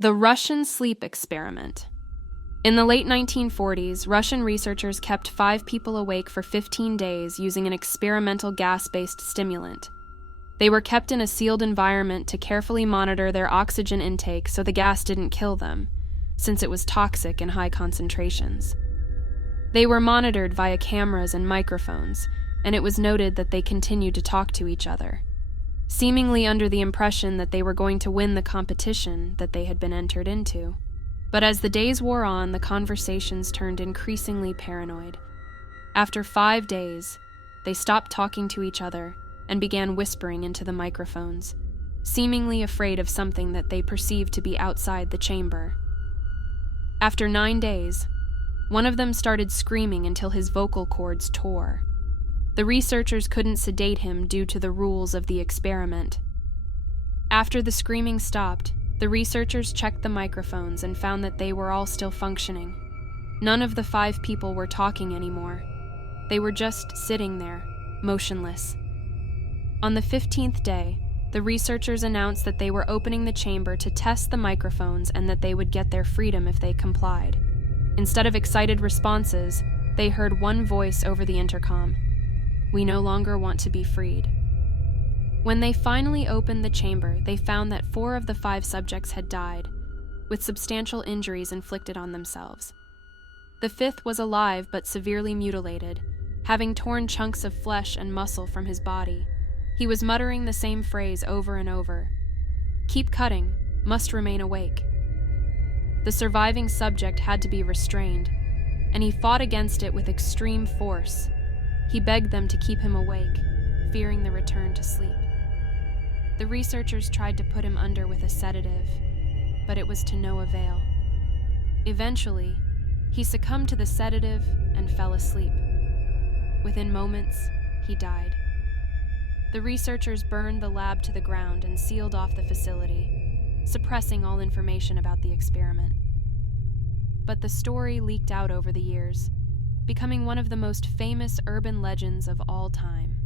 The Russian sleep experiment. In the late 1940s, Russian researchers kept 5 people awake for 15 days using an experimental gas-based stimulant. They were kept in a sealed environment to carefully monitor their oxygen intake so the gas didn't kill them, since it was toxic in high concentrations. They were monitored via cameras and microphones, and it was noted that they continued to talk to each other, seemingly under the impression that they were going to win the competition that they had been entered into. But as the days wore on, the conversations turned increasingly paranoid. After 5 days, they stopped talking to each other and began whispering into the microphones, seemingly afraid of something that they perceived to be outside the chamber. After 9 days, one of them started screaming until his vocal cords tore. The researchers couldn't sedate him due to the rules of the experiment. After the screaming stopped, the researchers checked the microphones and found that they were all still functioning. None of the 5 people were talking anymore. They were just sitting there, motionless. On the 15th day, the researchers announced that they were opening the chamber to test the microphones and that they would get their freedom if they complied. Instead of excited responses, they heard one voice over the intercom: "We no longer want to be freed." When they finally opened the chamber, they found that 4 of the 5 subjects had died, with substantial injuries inflicted on themselves. The 5th was alive but severely mutilated, having torn chunks of flesh and muscle from his body. He was muttering the same phrase over and over: "Keep cutting, must remain awake." The surviving subject had to be restrained, and he fought against it with extreme force. He begged them to keep him awake, fearing the return to sleep. The researchers tried to put him under with a sedative, but it was to no avail. Eventually, he succumbed to the sedative and fell asleep. Within moments, he died. The researchers burned the lab to the ground and sealed off the facility, suppressing all information about the experiment. But the story leaked out over the years, becoming one of the most famous urban legends of all time.